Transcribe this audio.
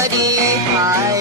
Hari Hari